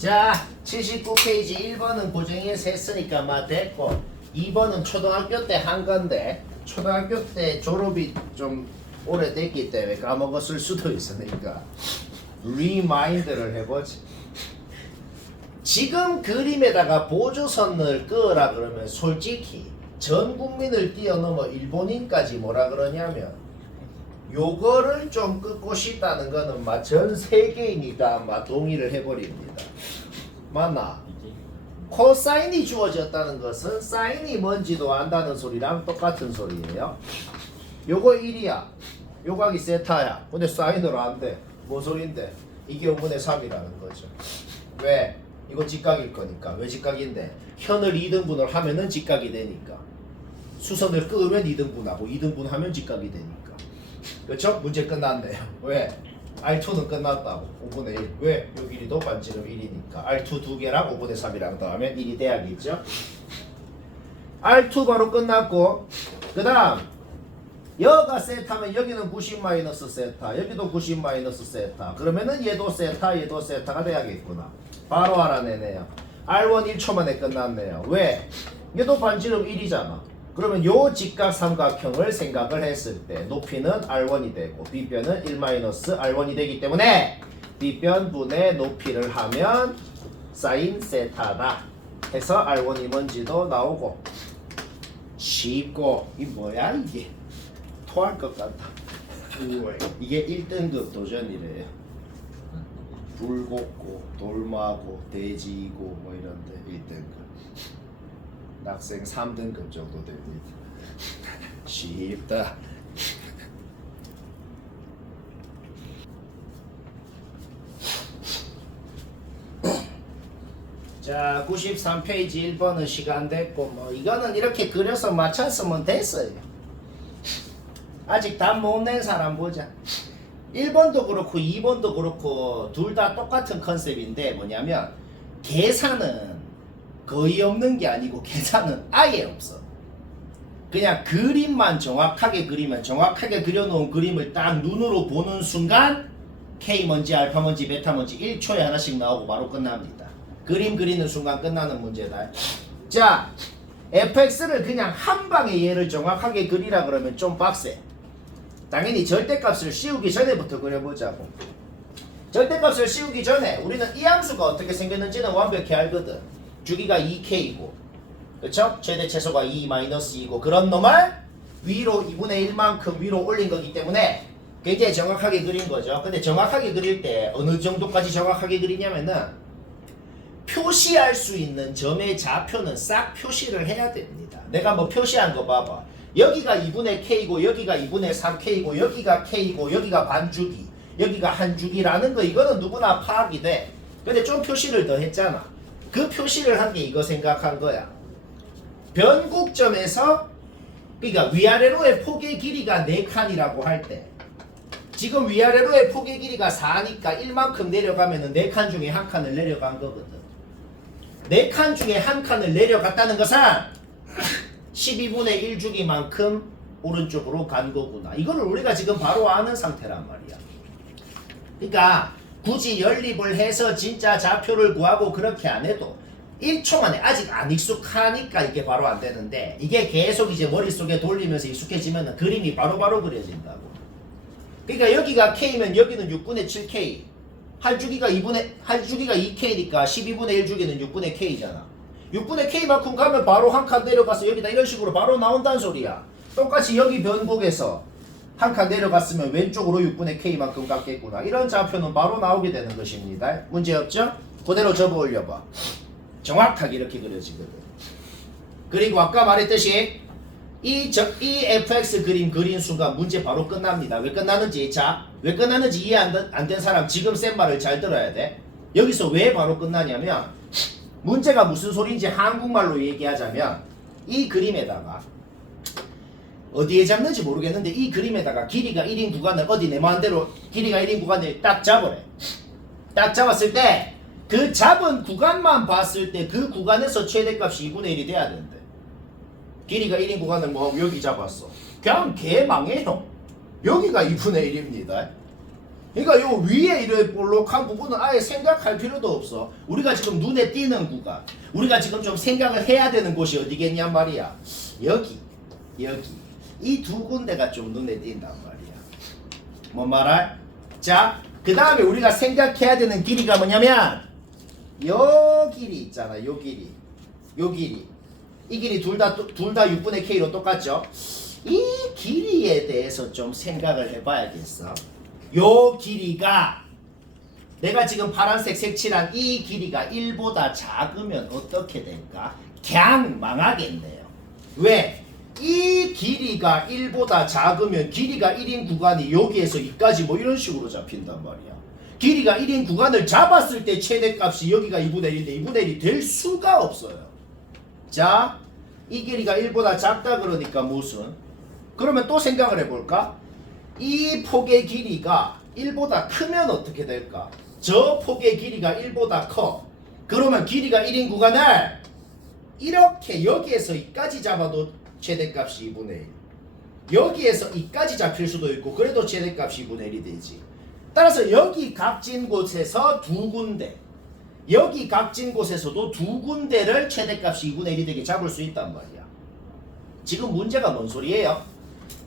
자, 79페이지 1번은 고정해서 했으니까 막 됐고 2번은 초등학교 때 한 건데 초등학교 때 졸업이 좀 오래됐기 때문에 까먹었을 수도 있으니까 리마인드를 해보지. 지금 그림에다가 보조선을 끄라 그러면 솔직히 전 국민을 뛰어넘어 일본인까지 뭐라 그러냐면 요거를 좀 끄고 싶다는 거는 막 전 세계인이 다 막 동의를 해버립니다. 맞나? 코사인이 주어졌다는 것은 사인이 뭔지도 안다는 소리랑 똑같은 소리예요. 요거 1이야. 요각이 세타야. 근데 사인으로 안 돼. 뭔 소린데? 이게 5분의 3이라는 거죠. 왜? 이거 직각일 거니까. 왜 직각인데? 현을 2등분을 하면은 직각이 되니까. 수선을 끄면 2등분하고 2등분하면 직각이 되니까. 그렇죠? 문제 끝났네요. 왜? R2는 끝났다고. 5분의 1. 왜? 요 길이도 반지름 1이니까. R2 두 개랑 5분의 3이랑 더하면 1이 돼야겠죠? R2 바로 끝났고 그 다음 여가 세타면 여기는 90 마이너스 세타 여기도 90 마이너스 세타 그러면은 얘도 세타 얘도 세타가 돼야겠구나. 바로 알아내네요. R1 1초 만에 끝났네요. 왜? 얘도 반지름 1이잖아. 그러면 요 직각 삼각형을 생각을 했을 때 높이는 R1이 되고 B변은 1-R1이 되기 때문에 B변분의 높이를 하면 사인 세타다 해서 R1이 뭔지도 나오고 쉽고 이 뭐야 이게 토할 것 같다. 이게 1등급 도전이래요. 불곱고 돌마고 돼지고 뭐 이런데 1등급 낙생 3등급 정도 됩니다. 쉽다. 자, 93페이지 1번은 시간 됐고 뭐 이거는 이렇게 그려서 맞췄으면 됐어요. 아직 답 못 낸 사람 보자. 1번도 그렇고 2번도 그렇고 둘 다 똑같은 컨셉인데 뭐냐면 계산은 거의 없는 게 아니고 계산은 아예 없어. 그냥 그림만 정확하게 그리면 정확하게 그려놓은 그림을 딱 눈으로 보는 순간 K 뭔지 알파 뭔지 베타 뭔지 1초에 하나씩 나오고 바로 끝납니다. 그림 그리는 순간 끝나는 문제다. 자, fx를 그냥 한 방에 얘를 정확하게 그리라 그러면 좀 빡세. 당연히 절대값을 씌우기 전에부터 그려보자고. 절대값을 씌우기 전에 우리는 이 함수가 어떻게 생겼는지는 완벽히 알거든. 주기가 2k이고 그쵸? 최대 최소가 2-2고 그런 놈을 위로 2분의 1만큼 위로 올린 거기 때문에 굉장히 정확하게 그린 거죠. 근데 정확하게 그릴 때 어느 정도까지 정확하게 그리냐면은 표시할 수 있는 점의 좌표는 싹 표시를 해야 됩니다. 내가 뭐 표시한 거 봐봐. 여기가 2분의 k고 여기가 2분의 3k고 여기가 k고 여기가 반주기 여기가 한 주기라는 거 이거는 누구나 파악이 돼. 근데 좀 표시를 더 했잖아. 그 표시를 한 게 이거 생각한 거야. 변곡점에서 그러니까 위아래로의 폭의 길이가 4칸이라고 할 때 지금 위아래로의 폭의 길이가 4니까 1만큼 내려가면은 4칸 중에 한 칸을 내려간 거거든. 4칸 중에 한 칸을 내려갔다는 것은 12분의 1주기만큼 오른쪽으로 간 거구나. 이거를 우리가 지금 바로 아는 상태란 말이야. 그러니까 굳이 연립을 해서 진짜 좌표를 구하고 그렇게 안 해도 1초 만에 아직 안 익숙하니까 이게 바로 안 되는데 이게 계속 이제 머릿속에 돌리면서 익숙해지면 그림이 바로바로 그려진다고. 그러니까 여기가 K면 여기는 6분의 7K 할 주기가 2K니까 12분의 1주기는 6분의 K잖아. 6분의 K만큼 가면 바로 한 칸 내려가서 여기다 이런 식으로 바로 나온다는 소리야. 똑같이 여기 변곡에서 한 칸 내려갔으면 왼쪽으로 6분의 K만큼 갔겠구나. 이런 좌표는 바로 나오게 되는 것입니다. 문제 없죠? 그대로 접어 올려봐. 정확하게 이렇게 그려지거든. 그리고 아까 말했듯이 이 fx 그림 그린 순간 문제 바로 끝납니다. 왜 끝나는지 왜 끝나는지 이해 안 된 사람 지금 센 말을 잘 들어야 돼. 여기서 왜 바로 끝나냐면 문제가 무슨 소리인지 한국말로 얘기하자면 이 그림에다가 어디에 잡는지 모르겠는데 이 그림에다가 길이가 1인 구간을 어디 내 마음대로 길이가 1인 구간을 딱 잡으래. 딱 잡았을 때 그 잡은 구간만 봤을 때 그 구간에서 최대값이 2분의 1이 돼야 된대. 길이가 1인 구간을 뭐 여기 잡았어. 그냥 개망해요. 여기가 2분의 1입니다. 그러니까 요 위에 이런 볼록한 부분은 아예 생각할 필요도 없어. 우리가 지금 눈에 띄는 구간, 우리가 지금 좀 생각을 해야 되는 곳이 어디겠냔 말이야. 여기 이 두 군데가 좀 눈에 띈단 말이야. 뭔 말할? 자, 그 다음에 우리가 생각해야 되는 길이가 뭐냐면 요 길이 있잖아. 요 길이 이 길이 둘 다 6분의 K로 똑같죠? 이 길이에 대해서 좀 생각을 해봐야겠어. 요 길이가 내가 지금 파란색 색칠한 이 길이가 1보다 작으면 어떻게 될까? 그냥 망하겠네요. 왜? 이 길이가 1보다 작으면 길이가 1인 구간이 여기에서 여기까지 뭐 이런 식으로 잡힌단 말이야. 길이가 1인 구간을 잡았을 때 최대값이 여기가 2분의 1인데 2분의 1이 될 수가 없어요. 자, 이 길이가 1보다 작다 그러니까 무슨? 그러면 또 생각을 해볼까? 이 폭의 길이가 1보다 크면 어떻게 될까? 저 폭의 길이가 1보다 커. 그러면 길이가 1인 구간을 이렇게 여기에서 이까지 잡아도 최대값이 2분의 1. 여기에서 이까지 잡힐 수도 있고 그래도 최대값이 2분의 1이 되지. 따라서 여기 각진 곳에서 두 군데, 여기 각진 곳에서도 두 군데를 최대값이 2분의 1이 되게 잡을 수 있단 말이야. 지금 문제가 뭔 소리예요?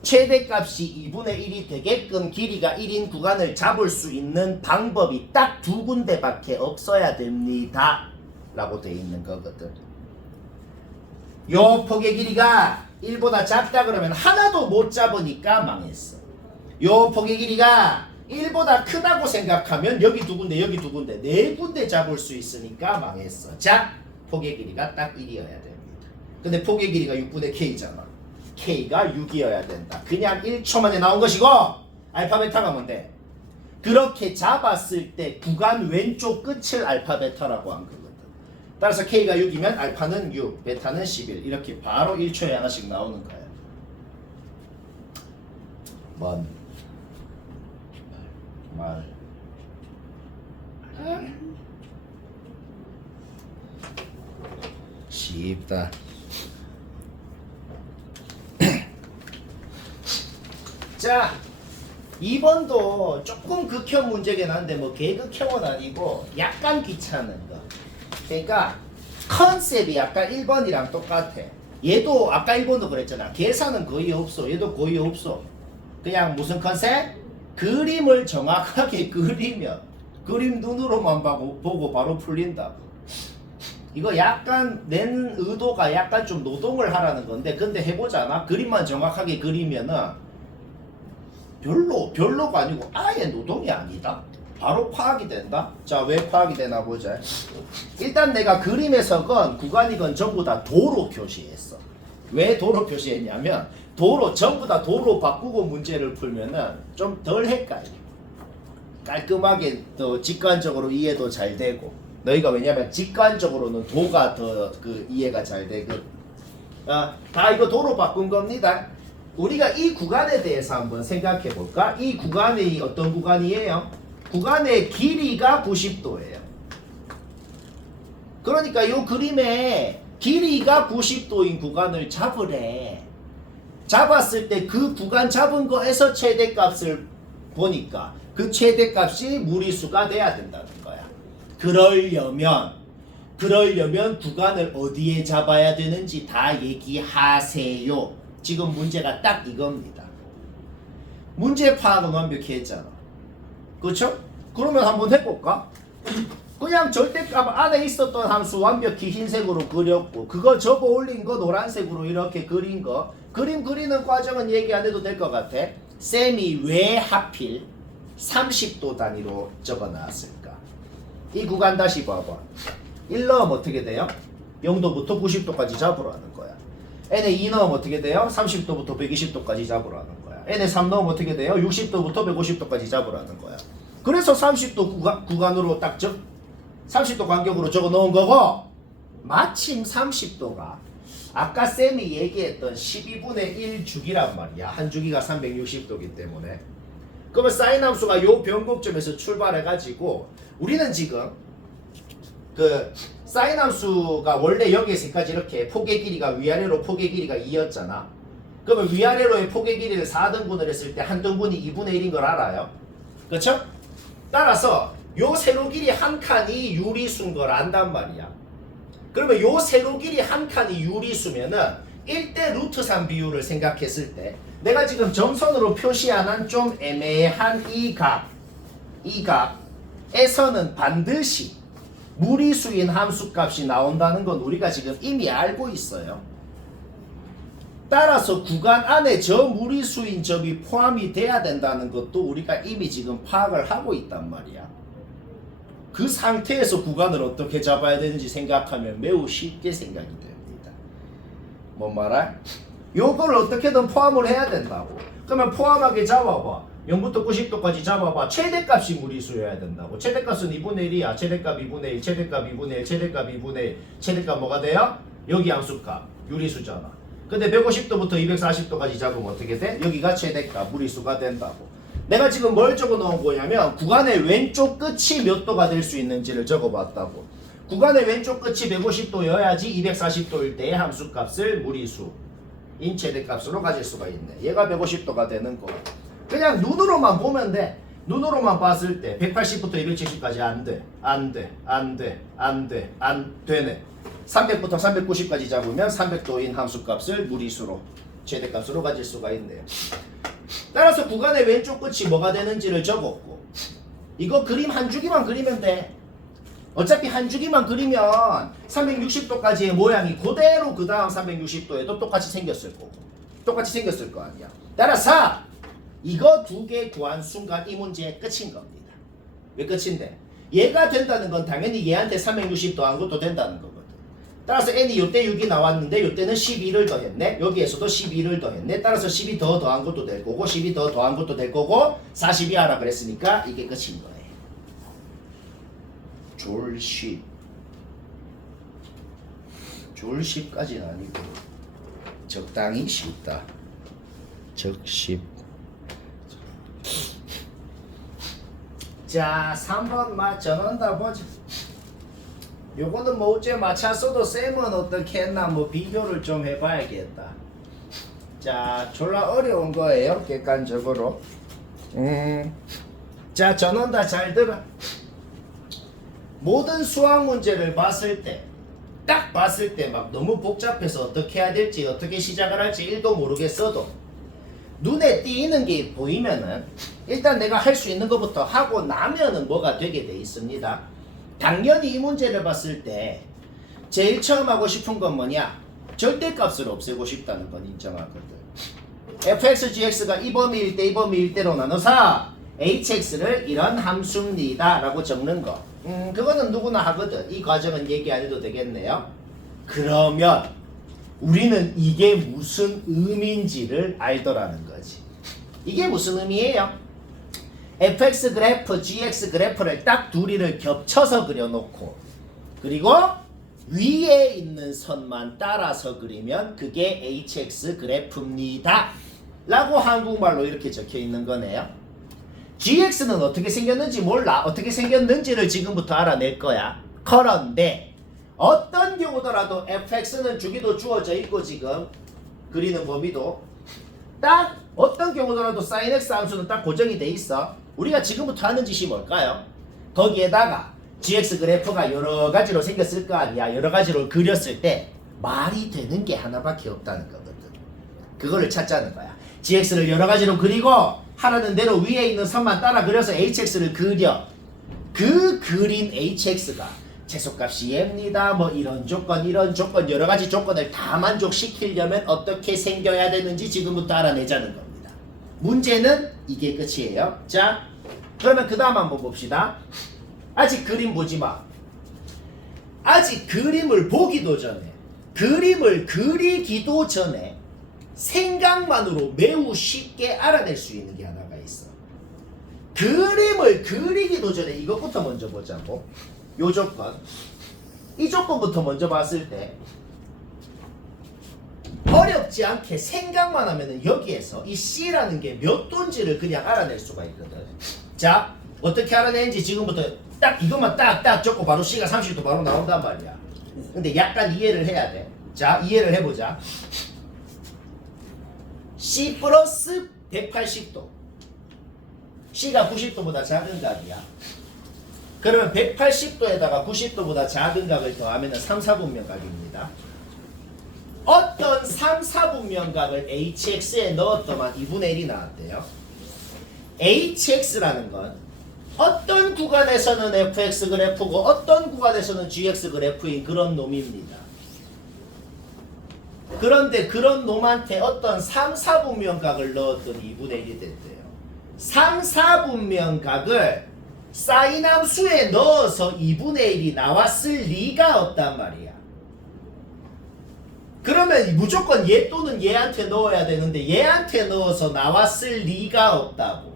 최대값이 2분의 1이 되게끔 길이가 1인 구간을 잡을 수 있는 방법이 딱 두 군데밖에 없어야 됩니다 라고 되어 있는 거거든. 요 폭의 길이가 1보다 작다 그러면 하나도 못 잡으니까 망했어. 요 폭의 길이가 1보다 크다고 생각하면 여기 두 군데 여기 두 군데 네 군데 잡을 수 있으니까 망했어. 자, 폭의 길이가 딱 1이어야 됩니다. 근데 폭의 길이가 6분의 K잖아. K가 6이어야 된다. 그냥 1초 만에 나온 것이고 알파 베타가 뭔데? 그렇게 잡았을 때 구간 왼쪽 끝을 알파 베타라고 한 거거든. 따라서 K가 6이면 알파는 6, 베타는 11 이렇게 바로 1초에 하나씩 나오는 거야. 뭔 말. 쉽다. 자, 2번도 조금 극혐 문제긴 한데 뭐 개극혐은 아니고 약간 귀찮은 거. 그러니까 컨셉이 약간 1번이랑 똑같아. 얘도 아까 1번도 그랬잖아. 계산은 거의 없어. 얘도 거의 없어. 그냥 무슨 컨셉? 그림을 정확하게 그리면 그림 눈으로만 보고 바로 풀린다고. 이거 약간 낸 의도가 약간 좀 노동을 하라는 건데 근데 해보잖아. 그림만 정확하게 그리면은 별로가 아니고 아예 노동이 아니다. 바로 파악이 된다. 자, 왜 파악이 되나 보자. 일단 내가 그림에서건 구간이건 전부 다 도로 표시했어. 왜 도로 표시했냐면 도로 전부 다 도로 바꾸고 문제를 풀면은 좀 덜 헷갈려. 깔끔하게 더 직관적으로 이해도 잘 되고. 너희가 왜냐면 직관적으로는 도가 더 그 이해가 잘 되거든. 다 이거 도로 바꾼 겁니다. 우리가 이 구간에 대해서 한번 생각해 볼까? 이 구간이 어떤 구간이에요? 구간의 길이가 90도예요. 그러니까 이 그림에 길이가 90도인 구간을 잡으래. 잡았을 때 그 구간 잡은 거에서 최대값을 보니까 그 최대값이 무리수가 돼야 된다는 거야. 그러려면 구간을 어디에 잡아야 되는지 다 얘기하세요. 지금 문제가 딱 이겁니다. 문제 파악은 완벽히 했잖아. 그렇죠? 그러면 한번 해볼까? 그냥 절대값 안에 있었던 함수 완벽히 흰색으로 그렸고 그거 접어 올린 거 노란색으로 이렇게 그린 거 그림 그리는 과정은 얘기 안 해도 될 것 같아. 쌤이 왜 하필 30도 단위로 적어놨을까? 이 구간 다시 봐봐. 1 넣으면 어떻게 돼요? 0도부터 90도까지 잡으라는 거야. n에 2 넣으면 어떻게 돼요? 30도부터 120도까지 잡으라는 거야. n에 3 넣으면 어떻게 돼요? 60도부터 150도까지 잡으라는 거야. 그래서 30도 구간으로 딱 30도 간격으로 적어 놓은 거고 마침 30도가 아까 쌤이 얘기했던 12분의 1 주기란 말이야. 한 주기가 360도기 때문에. 그러면 사인 함수가 요 변곡점에서 출발해가지고 우리는 지금 그 사인 함수가 원래 여기에서까지 이렇게 폭의 길이가 위아래로 폭의 길이가 2였잖아. 그러면 위아래로의 폭의 길이를 4등분을 했을 때 한 등분이 2분의 1인 걸 알아요? 그렇죠? 따라서 요 세로 길이 한 칸이 유리수인 걸 안단 말이야. 그러면 요 세로 길이 한 칸이 유리수면은 1대 루트 3 비율을 생각했을 때 내가 지금 점선으로 표시 안 한 좀 애매한 이 각에서는 반드시 무리수인 함수값이 나온다는 건 우리가 지금 이미 알고 있어요. 따라서 구간 안에 저 무리수인 점이 포함이 돼야 된다는 것도 우리가 이미 지금 파악을 하고 있단 말이야. 그 상태에서 구간을 어떻게 잡아야 되는지 생각하면 매우 쉽게 생각이 됩니다. 뭔 말할? 요걸 어떻게든 포함을 해야 된다고. 그러면 포함하게 잡아봐. 0부터 90도까지 잡아봐. 최대값이 무리수여야 된다고. 최대값은 2분의 1이야. 최대값 2분의 1, 최대값 2분의 1, 최대값 2분의 1. 최대값 뭐가 돼요? 여기 함수값. 유리수잖아. 근데 150도부터 240도까지 잡으면 어떻게 돼? 여기가 최대값, 무리수가 된다고. 내가 지금 뭘 적어 놓은 거냐면 구간의 왼쪽 끝이 몇 도가 될 수 있는지를 적어 봤다고. 구간의 왼쪽 끝이 150도여야지 240도일 때의 함수값을 무리수인 최대값으로 가질 수가 있네. 얘가 150도가 되는 거. 그냥 눈으로만 보면 돼. 눈으로만 봤을 때 180부터 270까지 안 돼. 안 돼. 안 돼. 안 돼. 안 되네. 300부터 390까지 잡으면 300도인 함수값을 무리수로 최대값으로 가질 수가 있네요. 따라서 구간의 왼쪽 끝이 뭐가 되는지를 적었고 이거 그림 한 주기만 그리면 돼. 어차피 한 주기만 그리면 360도까지의 모양이 그대로 그 다음 360도에도 똑같이 생겼을 거고 똑같이 생겼을 거 아니야. 따라서 이거 두 개 구한 순간 이 문제의 끝인 겁니다. 왜 끝인데? 얘가 된다는 건 당연히 얘한테 360도 한 것도 된다는 거거든. 따라서 n이 요때 6이 나왔는데 요때는 12를 더했네. 여기에서도 12를 더했네. 따라서 12 더한 것도 될 거고 12 더한 것도 될 거고 40이 하라 그랬으니까 이게 끝인 거예요. 졸쉽까지는 아니고 적당히 쉽다. 적쉽. 자 3번 맛 전원다 보자. 요거는 뭐 어째 맞췄어도 쌤은 어떻게 했나 뭐 비교를 좀 해봐야겠다. 자 졸라 어려운 거예요 객관적으로. 자 전원 다 잘 들어. 모든 수학 문제를 봤을 때 딱 봤을 때 막 너무 복잡해서 어떻게 해야 될지 어떻게 시작을 할지 1도 모르겠어도 눈에 띄는 게 보이면은 일단 내가 할 수 있는 것부터 하고 나면은 뭐가 되게 돼 있습니다. 당연히 이 문제를 봤을 때 제일 처음 하고 싶은 건 뭐냐? 절대값을 없애고 싶다는 건 인정하거든. fx, gx가 이 범위일 때 이 범위일 때로 나눠서 hx를 이런 함수입니다 라고 적는 거. 그거는 누구나 하거든. 이 과정은 얘기 안 해도 되겠네요. 그러면 우리는 이게 무슨 의미인지를 알더라는 거지. 이게 무슨 의미예요? fx 그래프, gx 그래프를 딱 둘이를 겹쳐서 그려놓고 그리고 위에 있는 선만 따라서 그리면 그게 hx 그래프입니다 라고 한국말로 이렇게 적혀 있는 거네요. gx는 어떻게 생겼는지 몰라. 어떻게 생겼는지를 지금부터 알아낼 거야. 그런데 어떤 경우더라도 fx는 주기도 주어져 있고 지금 그리는 범위도 딱 어떤 경우더라도 sin x 함수는 딱 고정이 돼 있어. 우리가 지금부터 하는 짓이 뭘까요? 거기에다가 gx 그래프가 여러 가지로 생겼을 거 아니야. 여러 가지로 그렸을 때 말이 되는 게 하나밖에 없다는 거거든. 그거를 찾자는 거야. gx를 여러 가지로 그리고 하라는 대로 위에 있는 선만 따라 그려서 hx를 그려. 그 그린 hx가 최소값이 얘입니다. 뭐 이런 조건 여러 가지 조건을 다 만족시키려면 어떻게 생겨야 되는지 지금부터 알아내자는 겁니다. 문제는 이게 끝이에요. 자, 그러면 그 다음 한번 봅시다. 아직 그림 보지 마. 아직 그림을 보기도 전에, 그림을 그리기도 전에 생각만으로 매우 쉽게 알아낼 수 있는 게 하나가 있어. 그림을 그리기도 전에 이것부터 먼저 보자고. 요 조건, 이 조건부터 먼저 봤을 때 어렵지 않게 생각만 하면은 여기에서 이 C라는 게 몇 도인지를 그냥 알아낼 수가 있거든. 자, 어떻게 알아내는지 지금부터 딱 이것만 딱 적고 바로 C가 30도 바로 나온단 말이야. 근데 약간 이해를 해야 돼. 자, 이해를 해보자. C 플러스 180도 C가 90도보다 작은 각이야. 그러면 180도에다가 90도보다 작은 각을 더하면 3, 4분면 각입니다. 어떤 3, 4분면 각을 HX에 넣었더만 2분의 1이 나왔대요. HX라는 건 어떤 구간에서는 fx 그래프고 어떤 구간에서는 gx 그래프인 그런 놈입니다. 그런데 그런 놈한테 어떤 3, 4분면 각을 넣었더니 2분의 1이 됐대요. 3, 4분면 각을 사인 함수에 넣어서 2분의 1이 나왔을 리가 없단 말이야. 그러면 무조건 얘 또는 얘한테 넣어야 되는데 얘한테 넣어서 나왔을 리가 없다고.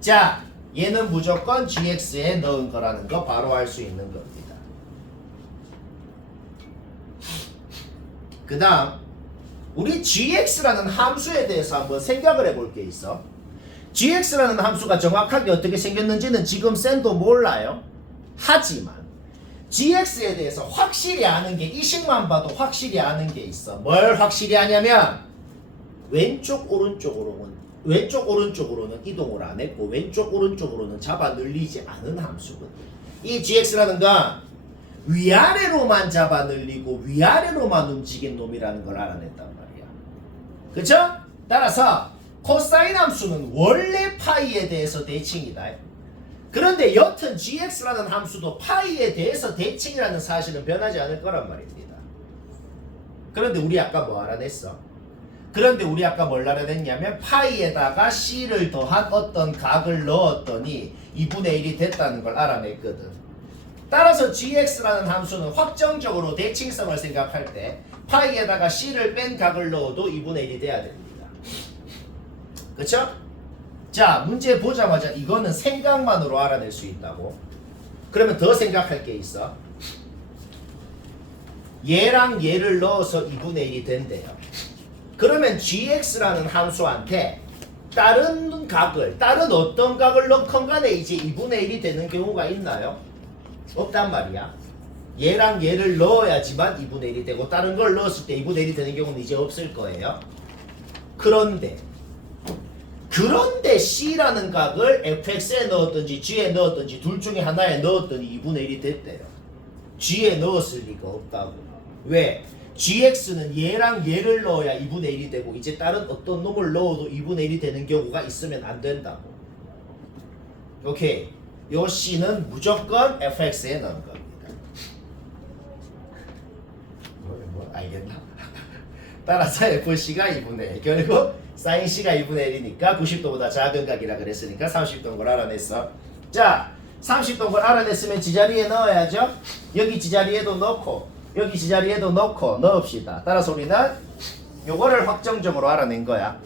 자, 얘는 무조건 gx에 넣은 거라는 거 바로 알 수 있는 겁니다. 그 다음 우리 gx라는 함수에 대해서 한번 생각을 해볼 게 있어. gx라는 함수가 정확하게 어떻게 생겼는지는 지금 쌤도 몰라요. 하지만 gx에 대해서 확실히 아는 게 이식만 봐도 확실히 아는 게 있어. 뭘 확실히 아냐면 왼쪽 오른쪽으로는 이동을 안 했고 왼쪽 오른쪽으로는 잡아 늘리지 않은 함수거든. 이 gx라는 건 위아래로만 잡아 늘리고 위아래로만 움직인 놈이라는 걸 알아냈단 말이야. 그쵸? 따라서 코사인 함수는 원래 파이에 대해서 대칭이다. 그런데 여튼 gx라는 함수도 파이에 대해서 대칭이라는 사실은 변하지 않을 거란 말입니다. 그런데 우리 아까 뭐 알아냈어? 그런데 우리 아까 뭘 알아냈냐면 파이에다가 c를 더한 어떤 각을 넣었더니 2분의 1이 됐다는 걸 알아냈거든. 따라서 gx라는 함수는 확정적으로 대칭성을 생각할 때 파이에다가 c를 뺀 각을 넣어도 2분의 1이 돼야 됩니다. 그쵸? 자, 문제 보자마자 이거는 생각만으로 알아낼 수 있다고. 그러면 더 생각할 게 있어. 얘랑 얘를 넣어서 2분의 1이 된대요. 그러면 gx라는 함수한테 다른 어떤 각을 넣건 간에 이제 2분의 1이 되는 경우가 있나요? 없단 말이야. 얘랑 얘를 넣어야지만 2분의 1이 되고 다른 걸 넣었을 때 2분의 1이 되는 경우는 이제 없을 거예요. 그런데 C라는 각을 fx에 넣었든지 g에 넣었든지 둘 중에 하나에 넣었더니 2분의 1이 됐대요. g에 넣었을 리가 없다고. 왜? gx는 얘랑 얘를 넣어야 2분의 1이 되고 이제 다른 어떤 놈을 넣어도 2분의 1이 되는 경우가 있으면 안 된다고. 오케이. 요 c는 무조건 fx에 넣은 겁니다. 알겠나? 따라서 fc가 2분의 1. 결국 sin c가 2분의 1이니까 90도보다 작은 각이라 그랬으니까 30도인 걸 알아냈어. 자, 30도인 걸 알아냈으면 지자리에 넣어야죠. 여기 지자리에도 넣고 여기 지자리에도 넣읍시다. 따라서 우리는 요거를 확정적으로 알아낸 거야.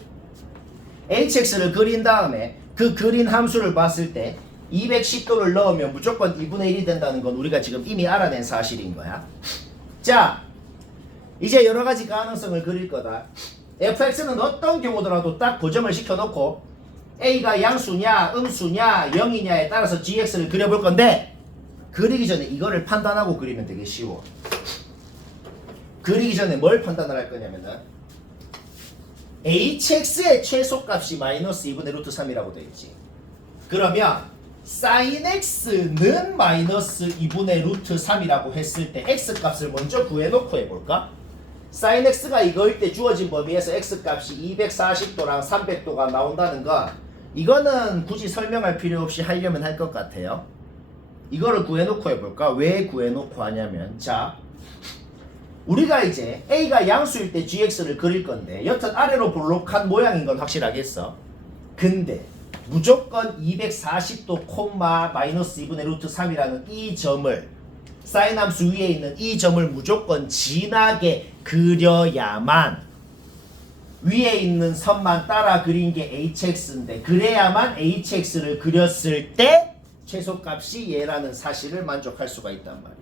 hx를 그린 다음에 그 그린 함수를 봤을 때 210도를 넣으면 무조건 2분의 1이 된다는 건 우리가 지금 이미 알아낸 사실인 거야. 자, 이제 여러 가지 가능성을 그릴 거다. fx는 어떤 경우더라도 딱 고정을 시켜놓고 a가 양수냐 음수냐 0이냐에 따라서 gx를 그려볼 건데 그리기 전에 이거를 판단하고 그리면 되게 쉬워. 그리기 전에 뭘 판단을 할 거냐면은 hx의 최소값이 마이너스 2분의 루트 3이라고 되어 있지. 그러면 sin x는 마이너스 2분의 루트 3이라고 했을 때 x값을 먼저 구해놓고 해볼까? sin x가 이거일 때 주어진 범위에서 x값이 240도랑 300도가 나온다는 건 이거는 굳이 설명할 필요 없이 하려면 할 것 같아요. 이거를 구해놓고 해볼까? 왜 구해놓고 하냐면 자, 우리가 이제 a가 양수일 때 gx를 그릴 건데 여튼 아래로 볼록한 모양인 건 확실하겠어. 근데 무조건 240도 콤마 마이너스 2분의 루트 3이라는 이 점을 사인 함수 위에 있는 이 점을 무조건 진하게 그려야만 위에 있는 선만 따라 그린 게 hx인데 그래야만 hx를 그렸을 때 최소값이 얘라는 사실을 만족할 수가 있단 말이야.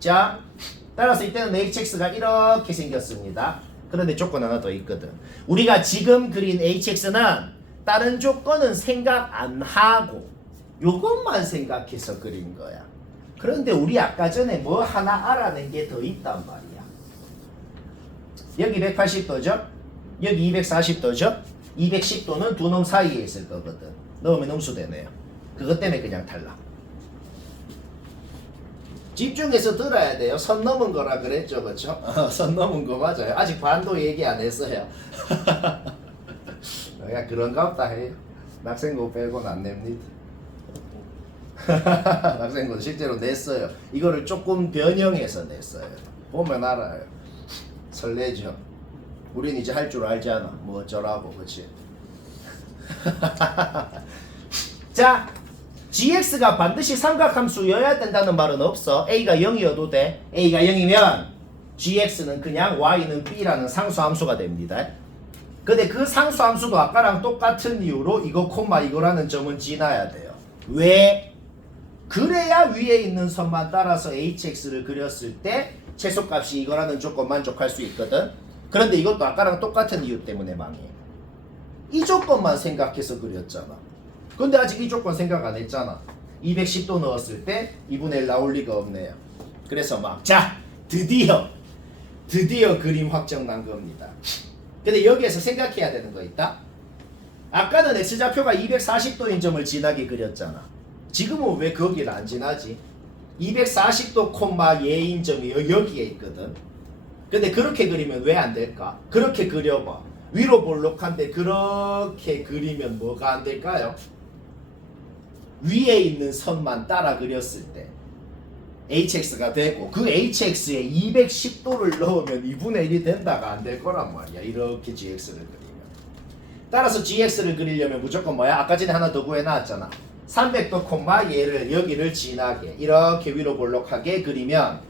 자, 따라서 이때는 hx가 이렇게 생겼습니다. 그런데 조건 하나 더 있거든. 우리가 지금 그린 hx는 다른 조건은 생각 안 하고 요것만 생각해서 그린 거야. 그런데 우리 아까 전에 뭐 하나 알아낸 게 더 있단 말이야. 여기 180도죠? 여기 240도죠? 210도는 두 놈 사이에 있을 거거든. 넣으면 음수되네요. 그것 때문에 그냥 탈락. 집중해서 들어야 돼요. 선 넘은 거라 그랬죠, 그렇죠? 선 넘은 거 맞아요. 아직 반도 얘기 안 했어요. 내가 그런가 보다 해요. 낙생고 빼고는 안 냅니다. 낙생고는 실제로 냈어요. 이거를 조금 변형해서 냈어요. 보면 알아요. 설레죠. 우린 이제 할 줄 알잖아. 뭐 어쩌라고, 그치? 자, gx가 반드시 삼각함수여야 된다는 말은 없어. a가 0이어도 돼. a가 0이면 gx는 그냥 y는 b라는 상수함수가 됩니다. 근데 그 상수함수도 아까랑 똑같은 이유로 이거 콤마 이거라는 점은 지나야 돼요. 왜? 그래야 위에 있는 선만 따라서 hx를 그렸을 때 최소값이 이거라는 조건 만족할 수 있거든. 그런데 이것도 아까랑 똑같은 이유 때문에 망해. 이 조건만 생각해서 그렸잖아. 근데 아직 이 조건 생각 안 했잖아. 210도 넣었을 때 2분의 1 나올 리가 없네요. 그래서 막 자 드디어 그림 확정 난 겁니다. 근데 여기에서 생각해야 되는 거 있다. 아까는 x좌표가 240도인 점을 진하게 그렸잖아. 지금은 왜 거기를 안 지나지? 240도 콤마 예인 점이 여기에 있거든. 근데 그렇게 그리면 왜 안 될까? 그렇게 그려봐. 위로 볼록한데 그렇게 그리면 뭐가 안 될까요? 위에 있는 선만 따라 그렸을 때 hx가 되고 그 hx에 210도를 넣으면 2분의 1이 된다가 안 될 거란 말이야. 이렇게 gx를 그리면. 따라서 gx를 그리려면 무조건 뭐야? 아까 전에 하나 더 구해놨잖아. 300도 콤마 얘를 여기를 진하게 이렇게 위로 볼록하게 그리면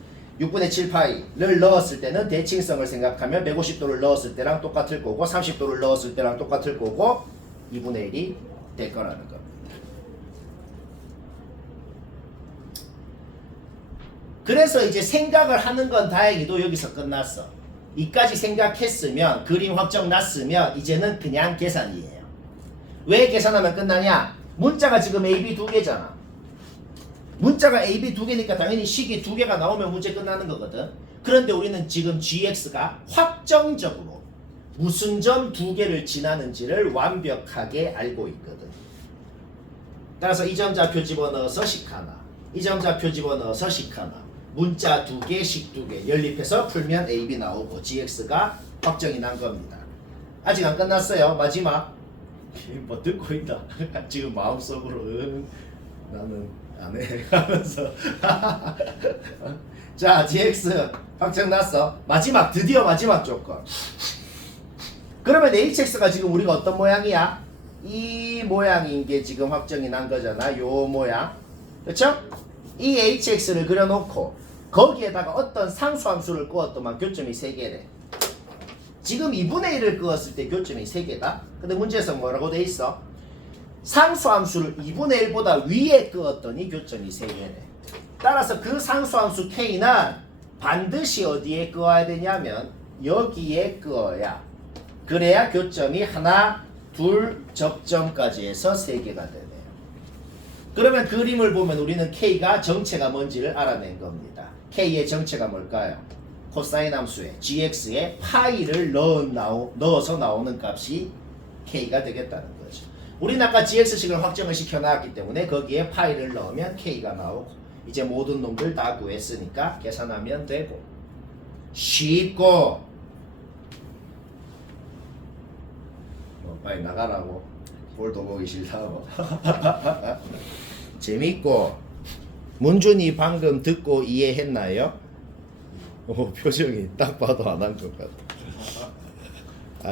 6분의 7파이를 넣었을 때는 대칭성을 생각하면 150도를 넣었을 때랑 똑같을 거고 30도를 넣었을 때랑 똑같을 거고 2분의 1이 될 거라는 겁니다. 그래서 이제 생각을 하는 건 다행히도 여기서 끝났어. 이까지 생각했으면 그림 확정 났으면 이제는 그냥 계산이에요. 왜 계산하면 끝나냐? 문자가 지금 AB 두 개잖아. 문자가 AB 두 개니까 당연히 식이 두 개가 나오면 문제 끝나는 거거든. 그런데 우리는 지금 gx가 확정적으로 무슨 점 두 개를 지나는지를 완벽하게 알고 있거든. 따라서 이 점좌표 집어넣어서 식 하나, 이 점좌표 집어넣어서 식 하나, 문자 두 개, 식 두 개 연립해서 풀면 AB 나오고 gx가 확정이 난 겁니다. 아직 안 끝났어요. 마지막. 뭐 듣고 있다. 지금 마음속으로 나는 안 해 하면서 자 gx 확정 났어. 마지막 드디어 마지막 조건. 그러면 hx가 지금 우리가 어떤 모양이야? 이 모양인 게 지금 확정이 난 거잖아. 요 모양. 그렇죠? 이 hx를 그려놓고 거기에다가 어떤 상수함수를 끄었더만 교점이 3개래. 지금 2분의 1을 그었을 때 교점이 3개다. 근데 문제에서 뭐라고 돼 있어? 상수함수를 2분의 1보다 위에 그었더니 교점이 3개네. 따라서 그 상수함수 k는 반드시 어디에 그어야 되냐면 여기에 그어야. 그래야 교점이 하나, 둘, 접점까지 해서 3개가 되네요. 그러면 그림을 보면 우리는 k가 정체가 뭔지를 알아낸 겁니다. k의 정체가 뭘까요? 코사인 함수에 gx에 파이를 넣어서 나오는 값이 k가 되겠다는 거죠. 우리는 아까 gx식을 확정을 시켜놨기 때문에 거기에 파이를 넣으면 k가 나오고 이제 모든 놈들 다 구했으니까 계산하면 되고 쉽고 빨리 나가라고 볼도 보기 싫다고 재밌고 문준이 방금 듣고 이해했나요? 표정이 딱 봐도 안 한 것 같아.